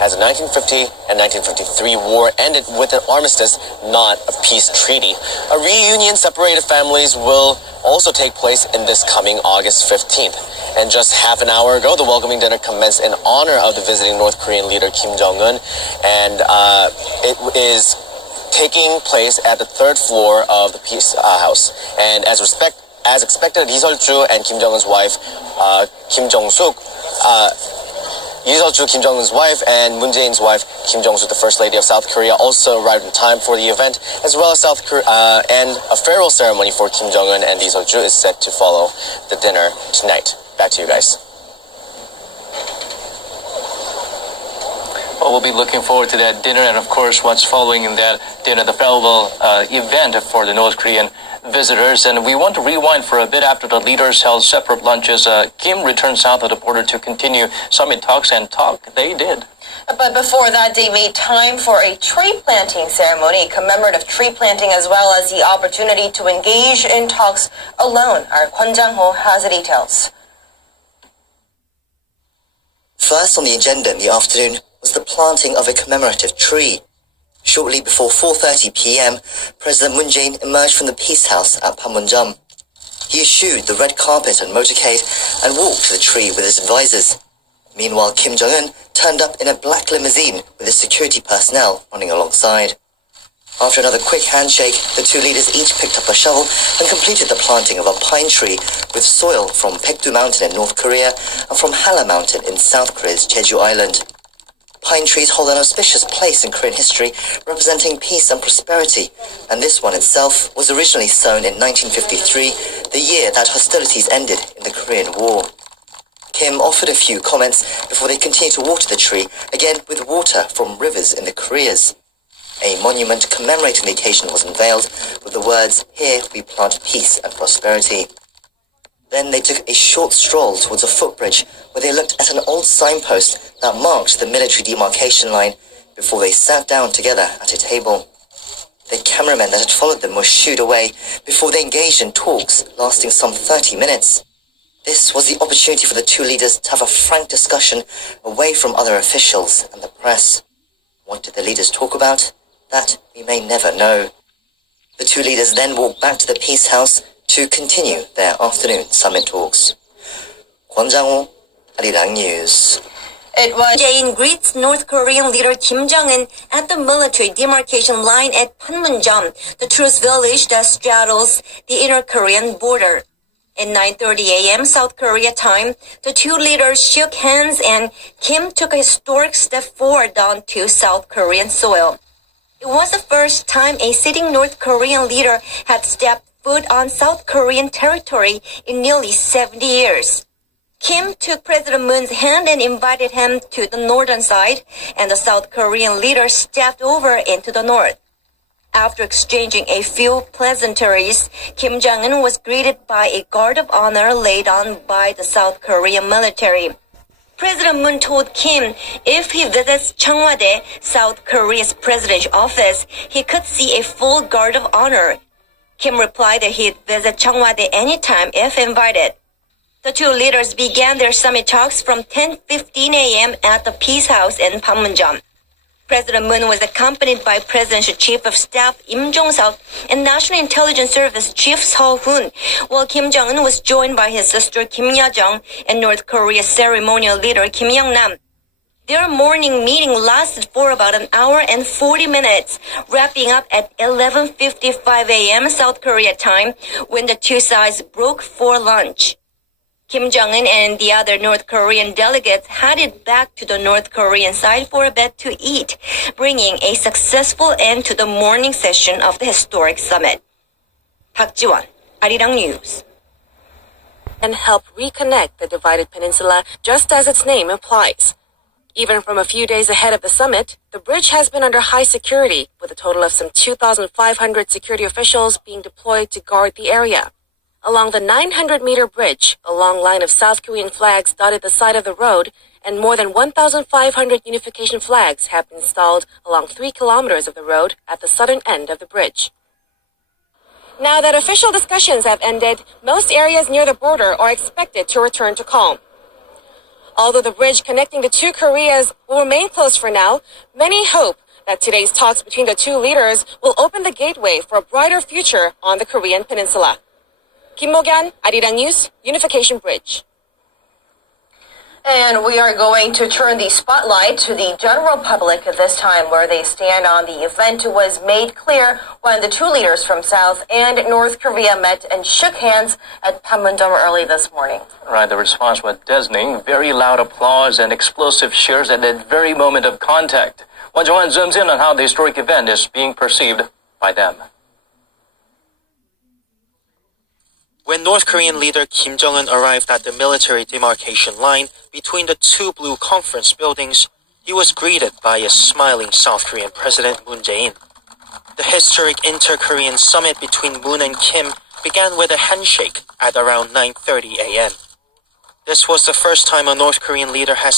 as the 1950 and 1953 war ended with an armistice, not a peace treaty. A reunion separated families will also take place in this coming August 15th. And just half an hour ago, the welcoming dinner commenced in honor of the visiting North Korean leader Kim Jong-un, and it is taking place at the third floor of the Peace House. And as expected, Lee Seol-ju and Kim Jong-un's wife, Kim Jong-suk, Lee Seol-ju, Kim Jong-un's wife, and Moon Jae-in's wife, Kim Jong-suk, the First Lady of South Korea, also arrived in time for the event, as well as and a farewell ceremony for Kim Jong-un and Lee Seol-ju is set to follow the dinner tonight. Back to you guys. Well, we'll be looking forward to that dinner, and of course, what's following in that dinner, the farewell event for the North Korean visitors. And we want to rewind for a bit. After the leaders held separate lunches, Kim returned south of the border to continue summit talks, and talk they did. But before that, they made time for a tree planting ceremony, commemorative tree planting, as well as the opportunity to engage in talks alone. Our Kwon Jang-ho has the details. First on the agenda in the afternoon was the planting of a commemorative tree. Shortly before 4:30 p.m., President Moon Jae-in emerged from the Peace House at PanMoonJom. He eschewed the red carpet and motorcade and walked to the tree with his advisors. Meanwhile, Kim Jong-un turned up in a black limousine with his security personnel running alongside. After another quick handshake, the two leaders each picked up a shovel and completed the planting of a pine tree with soil from Baedu Mountain in North Korea and from Halla Mountain in South Korea's Jeju Island. Pine trees hold an auspicious place in Korean history, representing peace and prosperity, and this one itself was originally sown in 1953, the year that hostilities ended in the Korean War. Kim offered a few comments before they continued to water the tree, again with water from rivers in the Koreas. A monument commemorating the occasion was unveiled with the words, "Here we plant peace and prosperity." Then they took a short stroll towards a footbridge where they looked at an old signpost that marked the military demarcation line before they sat down together at a table. The cameramen that had followed them were shooed away before they engaged in talks lasting some 30 minutes. This was the opportunity for the two leaders to have a frank discussion away from other officials and the press. What did the leaders talk about? That we may never know. The two leaders then walked back to the Peace House to continue their afternoon summit talks. Kwon Jang-ho, Arirang News. It was Jae-in greets North Korean leader Kim Jong-un at the military demarcation line at PanMoonJom, the truce village that straddles the inner Korean border. At 9:30 a.m. South Korea time, the two leaders shook hands and Kim took a historic step forward onto South Korean soil. It was the first time a sitting North Korean leader had stepped foot on South Korean territory in nearly 70 years. Kim took President Moon's hand and invited him to the northern side, and the South Korean leader stepped over into the north. After exchanging a few pleasantries, Kim Jong-un was greeted by a guard of honor laid on by the South Korean military. President Moon told Kim if he visits Cheongwade, South Korea's presidential office, he could see a full guard of honor. Kim replied that he'd visit Cheongwade anytime if invited. The two leaders began their summit talks from 10:15 a.m. at the Peace House in PanMoonJom. President Moon was accompanied by Presidential Chief of Staff Im Jong-seok and National Intelligence Service Chief Seo Hoon, while Kim Jong-un was joined by his sister Kim Yo-jong and North Korea's ceremonial leader Kim Young-nam. Their morning meeting lasted for about an hour and 40 minutes, wrapping up at 11:55 a.m. South Korea time when the two sides broke for lunch. Kim Jong-un and the other North Korean delegates headed back to the North Korean side for a bit to eat, bringing a successful end to the morning session of the historic summit. Park Ji-won, Arirang News. And help reconnect the divided peninsula, just as its name implies. Even from a few days ahead of the summit, the bridge has been under high security, with a total of some 2,500 security officials being deployed to guard the area. Along the 900-meter bridge, a long line of South Korean flags dotted the side of the road, and more than 1,500 unification flags have been installed along 3 kilometers of the road at the southern end of the bridge. Now that official discussions have ended, most areas near the border are expected to return to calm. Although the bridge connecting the two Koreas will remain closed for now, many hope that today's talks between the two leaders will open the gateway for a brighter future on the Korean peninsula. Kim Mo-gyan, Arirang News, Unification Bridge. And we are going to turn the spotlight to the general public at this time, where they stand on the event was made clear when the two leaders from South and North Korea met and shook hands at PanMoonJom early this morning. Right, the response was deafening, very loud applause and explosive cheers at that very moment of contact. Won Jong-han zooms in on how the historic event is being perceived by them. When North Korean leader Kim Jong-un arrived at the military demarcation line between the two blue conference buildings, he was greeted by a smiling South Korean President Moon Jae-in. The historic inter-Korean summit between Moon and Kim began with a handshake at around 9:30 a.m. This was the first time a North Korean leader has